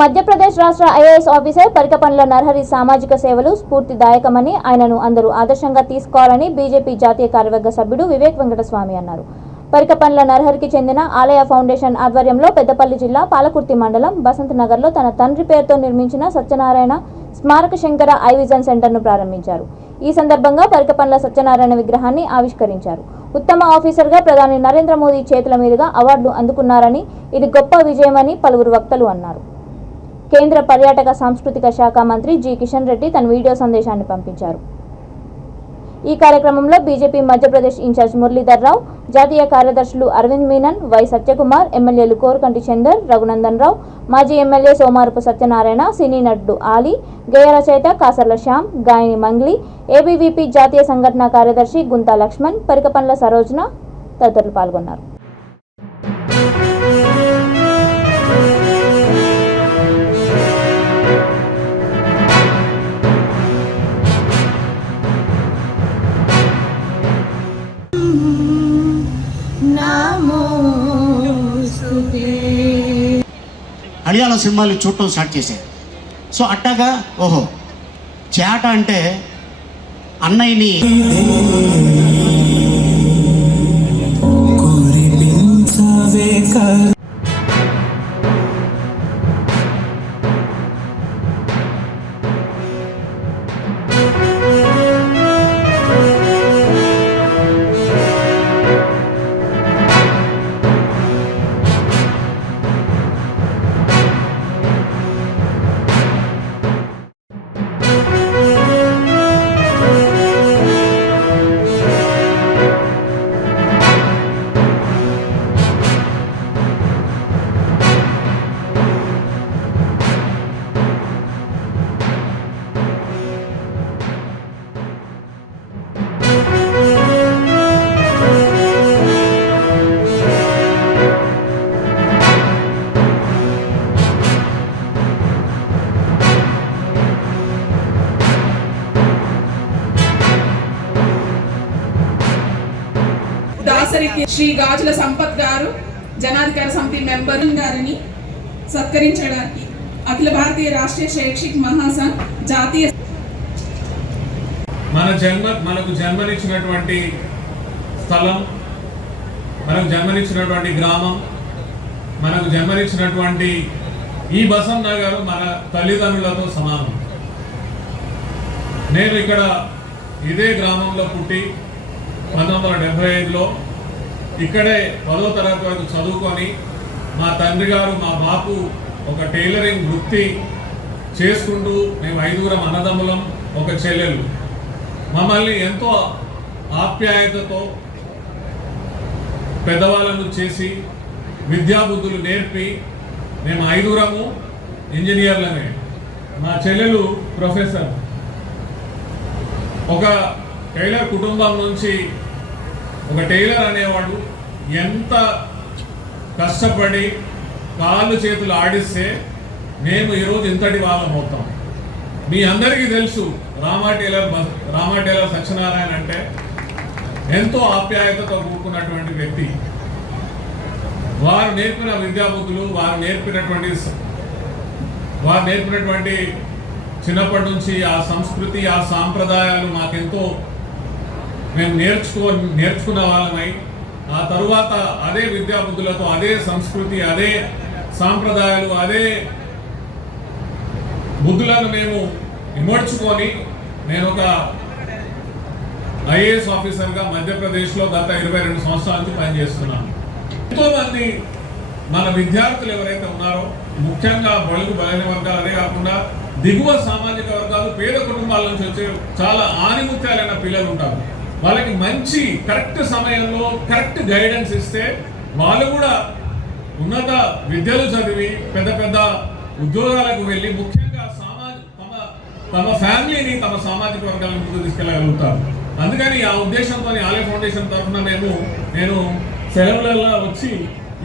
మధ్యప్రదేశ్ రాష్ట్ర IAS officer పరికపండ్ల Narahari సామాజిక సేవలు స్ఫూర్తిదాయకమని ఆయనను అందరూ ఆదర్శంగా తీసుకోవాలని బీజేపీ జాతీయ కార్యవర్గ సభ్యుడు వివేక్ వెంకటస్వామి అన్నారు. పరికపండ్ల నరహరికి చెందిన ఆలయ ఫౌండేషన్ ఆధ్వర్యంలో పెద్దపల్లి జిల్లా పాలకుర్తి మండలం బసంత్ నగర్లో తన తండ్రి పేరుతో నిర్మించిన సత్యనారాయణ స్మారక శంకర ఐ విజన్ సెంటర్ను ప్రారంభించారు. ఈ సందర్భంగా పరికపండ్ల సత్యనారాయణ విగ్రహాన్ని ఆవిష్కరించారు. ఉత్తమ ఆఫీసర్గా ప్రధాని నరేంద్ర మోదీ చేతుల మీదుగా అవార్డులు అందుకున్నారని ఇది గొప్ప విజయమని పలువురు వక్తలు అన్నారు. కేంద్ర పర్యాటక సాంస్కృతిక శాఖ మంత్రి జి కిషన్ రెడ్డి తన వీడియో సందేశాన్ని పంపించారు. ఈ కార్యక్రమంలో బీజేపీ మధ్యప్రదేశ్ ఇన్ఛార్జ్ మురళీధర్ రావు, జాతీయ కార్యదర్శులు అరవింద్ మీనన్, వై సత్యకుమార్, ఎమ్మెల్యేలు కోరకంటి చందర్, రఘునందన్ రావు, మాజీ ఎమ్మెల్యే సోమారపు సత్యనారాయణ, సినీ నటుడు ఆలీ, గేయ రచయిత కాసర్ల శ్యామ్, గాయని మంగ్లీ, ఏబీవీపీ జాతీయ సంఘటన కార్యదర్శి గుంతా లక్ష్మణ్, పరికపండ్ల సరోజన తదితరులు పాల్గొన్నారు. హరియాణా సినిమాలు చూడటం స్టార్ట్ చేశారు. సో అట్టాగా ఓహో చేట అంటే అన్నయ్యని శ్రీ గాజుల సంపత్ గారు జనాధికార సమితి మెంబర్ గారిని సత్కరించడానికి అఖిల భారతీయ రాష్ట్రీయ శైక్షిక్ మహాసంఘ్ జాతీయ మనకు జన్మనిచ్చినటువంటి స్థలం, మనకు జన్మనిచ్చినటువంటి గ్రామం, మనకు జన్మనిచ్చినటువంటి ఈ బసంత్ నగర్ మన తల్లిదండ్రులతో సమానం. నేను ఇక్కడ ఇదే గ్రామంలో పుట్టి 1975లో ఇక్కడే 10వ తరగతి వరకు చదువుకొని మా తండ్రి గారు మా బాపు ఒక టైలరింగ్ వృత్తి చేసుకుంటూ మేము 5గురం అన్నదమ్ములం, ఒక చెల్లెలు. మమ్మల్ని ఎంతో ఆప్యాయతతో పెద్దవాళ్ళను చేసి విద్యాబుద్ధులు నేర్పి మేము 5గురము ఇంజనీర్లమే. మా చెల్లెలు ప్రొఫెసర్. ఒక టైలర్ కుటుంబం నుంచి ఒక టైలర్ అనేవాడు ఎంత కష్టపడి కాళ్ళు చేతులు ఆడిస్తే మేము ఈరోజు ఇంతటి వాళ్ళం అవుతాం. మీ అందరికీ తెలుసు రామా టైలర్ సత్యనారాయణ అంటే ఎంతో ఆప్యాయతతో కూడుకున్నటువంటి వ్యక్తి. వారు నేర్పిన విద్యాబుద్ధులు, వారు నేర్పినటువంటి చిన్నప్పటి నుంచి ఆ సంస్కృతి, ఆ సాంప్రదాయాలు మాకెంతో మేము నేర్చుకున్న వాళ్ళమై ఆ తరువాత అదే విద్యాబుద్ధులతో, అదే సంస్కృతి, అదే సాంప్రదాయాలు, అదే బుద్ధులను మేము ఇమర్చుకొని నేను ఒక ఐఏఎస్ ఆఫీసర్గా మధ్యప్రదేశ్లో గత 22 సంవత్సరాల నుంచి పనిచేస్తున్నాను. ఎంతోమంది మన విద్యార్థులు ఎవరైతే ఉన్నారో, ముఖ్యంగా బడుగు బలైన వర్గాలు, అదే కాకుండా దిగువ సామాజిక వర్గాలు, పేద కుటుంబాల నుంచి వచ్చే చాలా ఆనిముత్యాలైన పిల్లలు ఉంటారు. వాళ్ళకి మంచి కరెక్ట్ సమయంలో కరెక్ట్ గైడెన్స్ ఇస్తే వాళ్ళు కూడా ఉన్నత విద్యలు చదివి పెద్ద పెద్ద ఉద్యోగాలకు వెళ్ళి ముఖ్యంగా తమ ఫ్యామిలీని, తమ సామాజిక వర్గాలను ముందుకు తీసుకెళ్ళగలుగుతారు. అందుకని ఆ ఉద్దేశంతో ఆలయ ఫౌండేషన్ తరఫున నేను సెలవులలో వచ్చి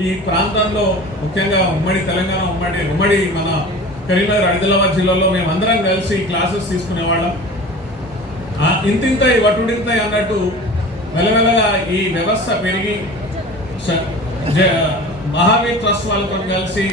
ఈ ప్రాంతంలో ముఖ్యంగా ఉమ్మడి తెలంగాణ, ఉమ్మడి మన కరీంనగర్, ఆదిలాబాద్ జిల్లాలో మేమందరం కలిసి క్లాసెస్ తీసుకునేవాళ్ళం. ఇంతింతై వటుడింతై అన్నట్టు మెల్లమెల్లగా ఈ వ్యవస్థ పెరిగి మహావీర్ ట్రస్ట్ వాళ్ళతో కలిసి